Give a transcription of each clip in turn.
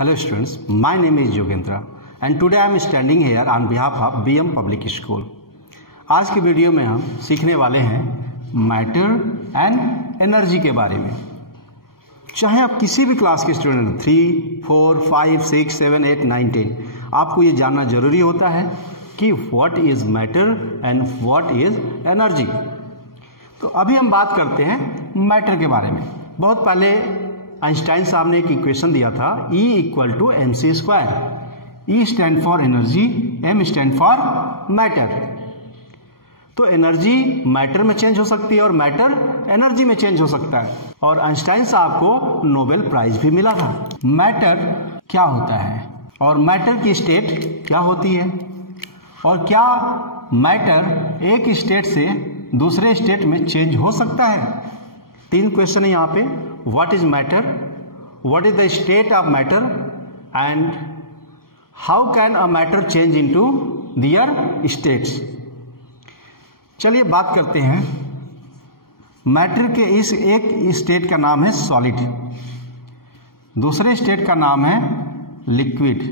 Hello students, my name is Yogendra and today I am standing here on behalf of BM Public School. आज की video में हम सीखने वाले हैं मैटर एंड एनर्जी के बारे में। चाहे आप किसी भी क्लास के स्टूडेंट 3, 4, 5, 6, 7, 8, 9, 10, आपको ये जानना जरूरी होता है कि what is matter and what is energy. तो अभी हम बात करते हैं मैटर के बारे में। बहुत पहले आइंस्टाइन साहब ने एक इक्वेशन दिया था E = mc²। E stand for energy, M stand for matter. तो एनर्जी मैटर में चेंज हो सकती है और मैटर एनर्जी में चेंज हो सकता है, और आइंस्टाइन साहब को नोबेल प्राइज भी मिला था। मैटर क्या होता है और मैटर की स्टेट क्या होती है, और क्या मैटर एक स्टेट से दूसरे स्टेट में चेंज हो सकता है। 3 क्वेश्चन है यहाँ पे। What is matter, what is the state of matter and how can a matter change into their states. चलिए बात करते हैं। मैटर के इस एक स्टेट का नाम है सॉलिड, दूसरे स्टेट का नाम है लिक्विड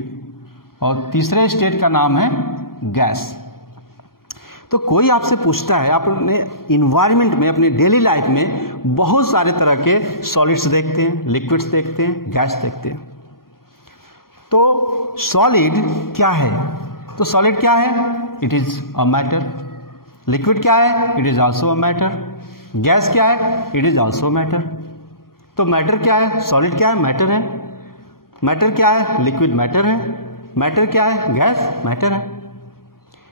और तीसरे स्टेट का नाम है गैस। तो कोई आपसे पूछता है, आप अपने इन्वायरमेंट में, अपने डेली लाइफ में बहुत सारे तरह के सॉलिड्स देखते हैं, लिक्विड्स देखते हैं, गैस देखते हैं। तो सॉलिड क्या है? तो सॉलिड क्या है? It is a matter. Liquid क्या है? It is also a matter. Gas क्या है? It is also matter. तो मैटर क्या है? सॉलिड क्या है? मैटर है। मैटर क्या है? लिक्विड मैटर है। मैटर क्या है? गैस मैटर है।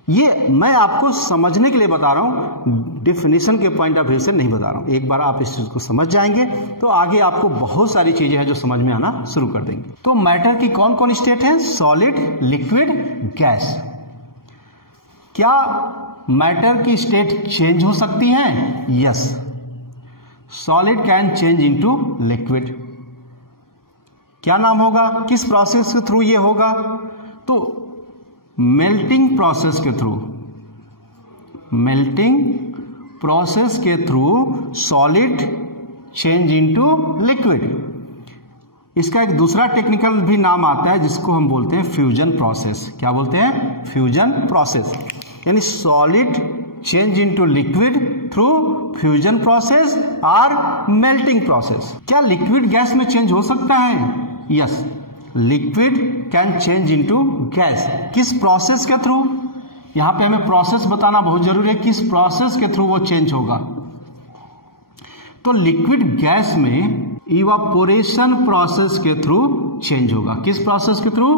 ये मैं आपको समझने के लिए बता रहा हूं, डिफिनेशन के पॉइंट ऑफ व्यू से नहीं बता रहा हूं। एक बार आप इस चीज को समझ जाएंगे तो आगे आपको बहुत सारी चीजें हैं जो समझ में आना शुरू कर देंगे। तो मैटर की कौन कौन स्टेट है? Solid, liquid, gas. क्या मैटर की स्टेट चेंज हो सकती है? Yes, solid can change into liquid. क्या नाम होगा? किस प्रोसेस के थ्रू ये होगा? तो मेल्टिंग प्रोसेस के थ्रू, मेल्टिंग प्रोसेस के through solid change into liquid. इसका एक दूसरा टेक्निकल भी नाम आता है जिसको हम बोलते हैं फ्यूजन प्रोसेस। क्या बोलते हैं? Fusion process. यानी solid change into liquid through fusion process और मेल्टिंग प्रोसेस। क्या लिक्विड गैस में चेंज हो सकता है? Yes, liquid can change into gas. किस प्रोसेस के थ्रू? यहां पे हमें प्रोसेस बताना बहुत जरूरी है, किस प्रोसेस के थ्रू वो चेंज होगा। तो लिक्विड गैस में इवापोरेशन प्रोसेस के थ्रू चेंज होगा। किस प्रोसेस के थ्रू?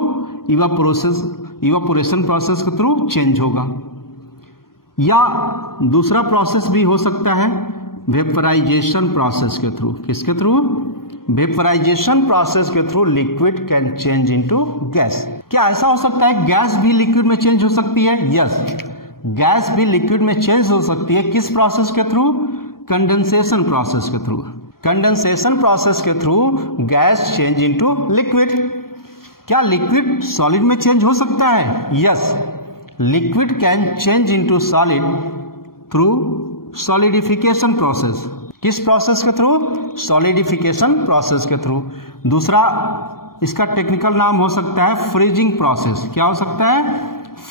इवापोरेशन प्रोसेस के थ्रू चेंज होगा। या दूसरा प्रोसेस भी हो सकता है वेपराइजेशन प्रोसेस के थ्रू। किसके थ्रू? वेपराइजेशन प्रोसेस के through liquid can change into gas. क्या ऐसा हो सकता है गैस भी लिक्विड में चेंज हो सकती है? यस, गैस भी लिक्विड में चेंज हो सकती है। किस प्रोसेस के थ्रू? कंडेंसेशन प्रोसेस के थ्रू। कंडेंसेशन प्रोसेस के through gas change into liquid. क्या लिक्विड सॉलिड में चेंज हो सकता है? Yes, liquid can change into solid through solidification process. किस प्रोसेस के थ्रू? सॉलिडिफिकेशन प्रोसेस के थ्रू। दूसरा इसका टेक्निकल नाम हो सकता है फ्रीजिंग प्रोसेस। क्या हो सकता है?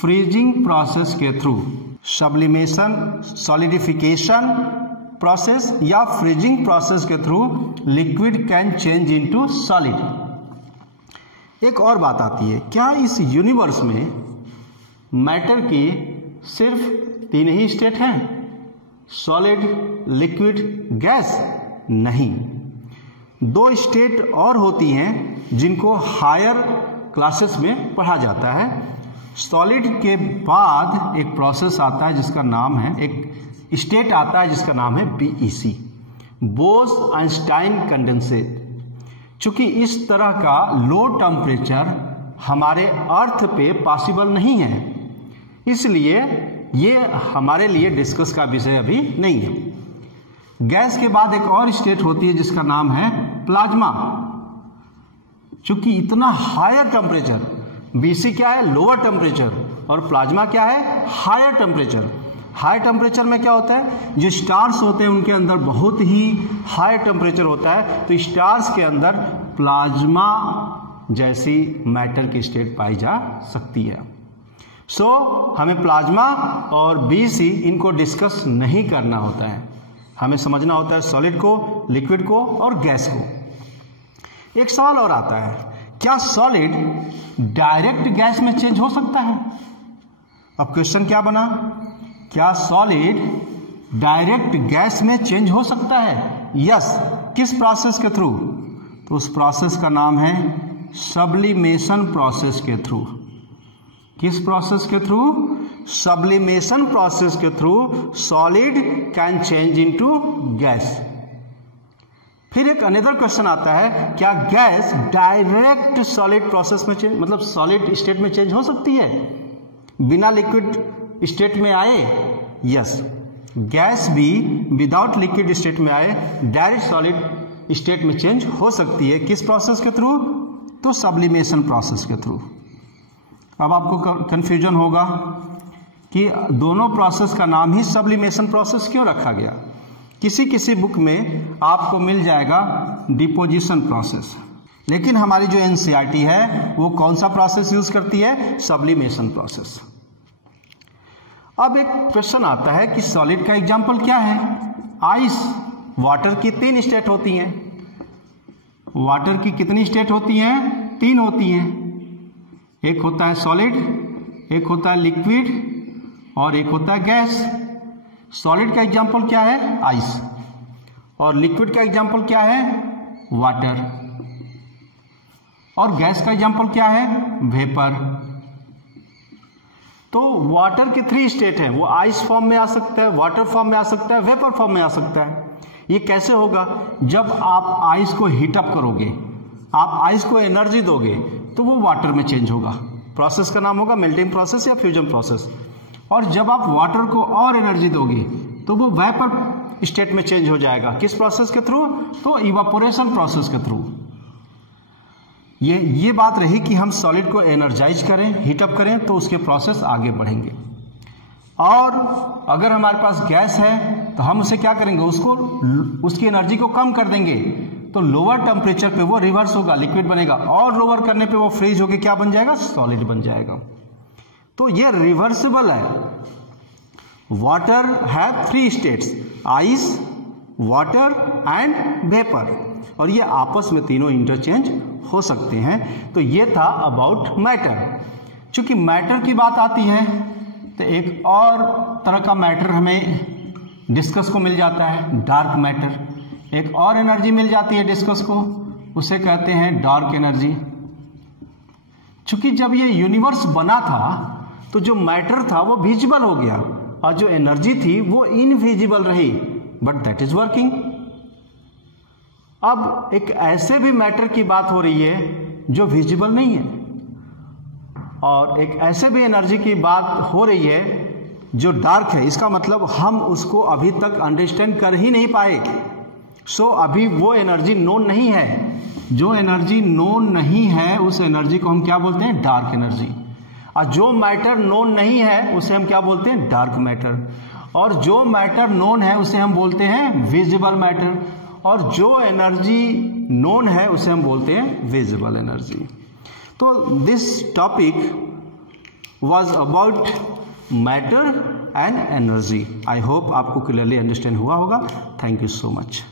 फ्रीजिंग प्रोसेस के थ्रू सब्लिमेशन, सॉलिडिफिकेशन प्रोसेस या फ्रीजिंग प्रोसेस के through liquid can change into solid. एक और बात आती है, क्या इस यूनिवर्स में मैटर की सिर्फ 3 ही स्टेट हैं? Solid, liquid, gas? नहीं, 2 स्टेट और होती हैं जिनको हायर क्लासेस में पढ़ा जाता है। सॉलिड के बाद एक प्रोसेस आता है जिसका नाम है, एक स्टेट आता है जिसका नाम है BEC, बोस-आइंस्टाइन कंडेंसेट। चूंकि इस तरह का लो टेम्परेचर हमारे अर्थ पे पॉसिबल नहीं है, इसलिए ये हमारे लिए डिस्कस का विषय अभी नहीं है। गैस के बाद एक और स्टेट होती है जिसका नाम है प्लाज्मा। चूंकि इतना हायर टेम्परेचर, BC क्या है? लोअर टेम्परेचर, और प्लाज्मा क्या है? Higher temperature. हाई टेम्परेचर में क्या होता है? जो स्टार्स होते हैं उनके अंदर बहुत ही हाई टेम्परेचर होता है, तो स्टार्स के अंदर प्लाज्मा जैसी मैटर की स्टेट पाई जा सकती है। सो हमें प्लाज्मा और BC इनको डिस्कस नहीं करना होता है, हमें समझना होता है सॉलिड को, लिक्विड को और गैस को। एक सवाल और आता है, क्या सॉलिड डायरेक्ट गैस में चेंज हो सकता है? अब क्वेश्चन क्या बना, क्या सॉलिड डायरेक्ट गैस में चेंज हो सकता है? यस। किस प्रोसेस के थ्रू? तो उस प्रोसेस का नाम है सब्लिमेशन प्रोसेस के थ्रू। किस प्रोसेस के थ्रू? सब्लिमेशन प्रोसेस के through solid can change into gas. फिर एक अनदर क्वेश्चन आता है, क्या गैस डायरेक्ट सॉलिड प्रोसेस में चेंज, मतलब सॉलिड स्टेट में चेंज हो सकती है बिना लिक्विड स्टेट में आए? यस, गैस भी विदाउट लिक्विड स्टेट में आए डायरेक्ट सॉलिड स्टेट में चेंज हो सकती है। किस प्रोसेस के थ्रू? तो सब्लिमेशन प्रोसेस के थ्रू। अब आपको कंफ्यूजन होगा कि दोनों प्रोसेस का नाम ही सब्लिमेशन प्रोसेस क्यों रखा गया। किसी किसी बुक में आपको मिल जाएगा डिपोजिशन प्रोसेस, लेकिन हमारी जो एनसीईआरटी है वो कौन सा प्रोसेस यूज करती है? Sublimation process. अब एक क्वेश्चन आता है कि सॉलिड का एग्जाम्पल क्या है? आइस। वाटर की 3 स्टेट होती हैं। वाटर की कितनी स्टेट होती हैं? 3 होती हैं। एक होता है सॉलिड, एक होता है लिक्विड और एक होता है गैस। सॉलिड का एग्जाम्पल क्या है? आइस। और लिक्विड का एग्जाम्पल क्या है? वाटर। और गैस का एग्जाम्पल क्या है? वेपर। तो वाटर की 3 स्टेट है, वो आइस फॉर्म में आ सकता है, वाटर फॉर्म में आ सकता है, वेपर फॉर्म में आ सकता है। ये कैसे होगा? जब आप आइस को हीटअप करोगे, आप आइस को एनर्जी दोगे तो वो वाटर में चेंज होगा। प्रोसेस का नाम होगा मेल्टिंग प्रोसेस या फ्यूजन प्रोसेस। और जब आप वाटर को और एनर्जी दोगे तो वो वेपर स्टेट में चेंज हो जाएगा। किस प्रोसेस के थ्रू? तो इवापोरेशन प्रोसेस के थ्रू। ये बात रही कि हम सॉलिड को एनर्जाइज करें, हीटअप करें तो उसके प्रोसेस आगे बढ़ेंगे। और अगर हमारे पास गैस है तो हम उसे क्या करेंगे? उसकी एनर्जी को कम कर देंगे तो लोअर टेम्परेचर पे वो रिवर्स होगा, लिक्विड बनेगा, और लोअर करने पे वो फ्रीज होकर क्या बन जाएगा? सॉलिड बन जाएगा। तो ये रिवर्सिबल है। Water have 3 states, ice, water and vapour, और ये आपस में तीनों इंटरचेंज हो सकते हैं। तो ये था अबाउट मैटर। चूंकि मैटर की बात आती है तो एक और तरह का मैटर हमें डिस्कस को मिल जाता है, डार्क मैटर। एक और एनर्जी मिल जाती है डिस्कस को, उसे कहते हैं डार्क एनर्जी। चूंकि जब ये यूनिवर्स बना था तो जो मैटर था वो विजिबल हो गया और जो एनर्जी थी वो इनविजिबल रही, बट दैट इज वर्किंग। अब एक ऐसे भी मैटर की बात हो रही है जो विजिबल नहीं है, और एक ऐसे भी एनर्जी की बात हो रही है जो डार्क है। इसका मतलब हम उसको अभी तक अंडरस्टैंड कर ही नहीं पाए। सो अभी वो एनर्जी नोन नहीं है। जो एनर्जी नोन नहीं है उस एनर्जी को हम क्या बोलते हैं? Dark energy. और जो मैटर नोन नहीं है उसे हम क्या बोलते हैं? Dark matter. और जो मैटर नोन है उसे हम बोलते हैं विजिबल मैटर, और जो एनर्जी नोन है उसे हम बोलते हैं विजिबल एनर्जी। तो this topic was about matter and energy. I hope आपको क्लियरली अंडरस्टैंड हुआ होगा। Thank you so much.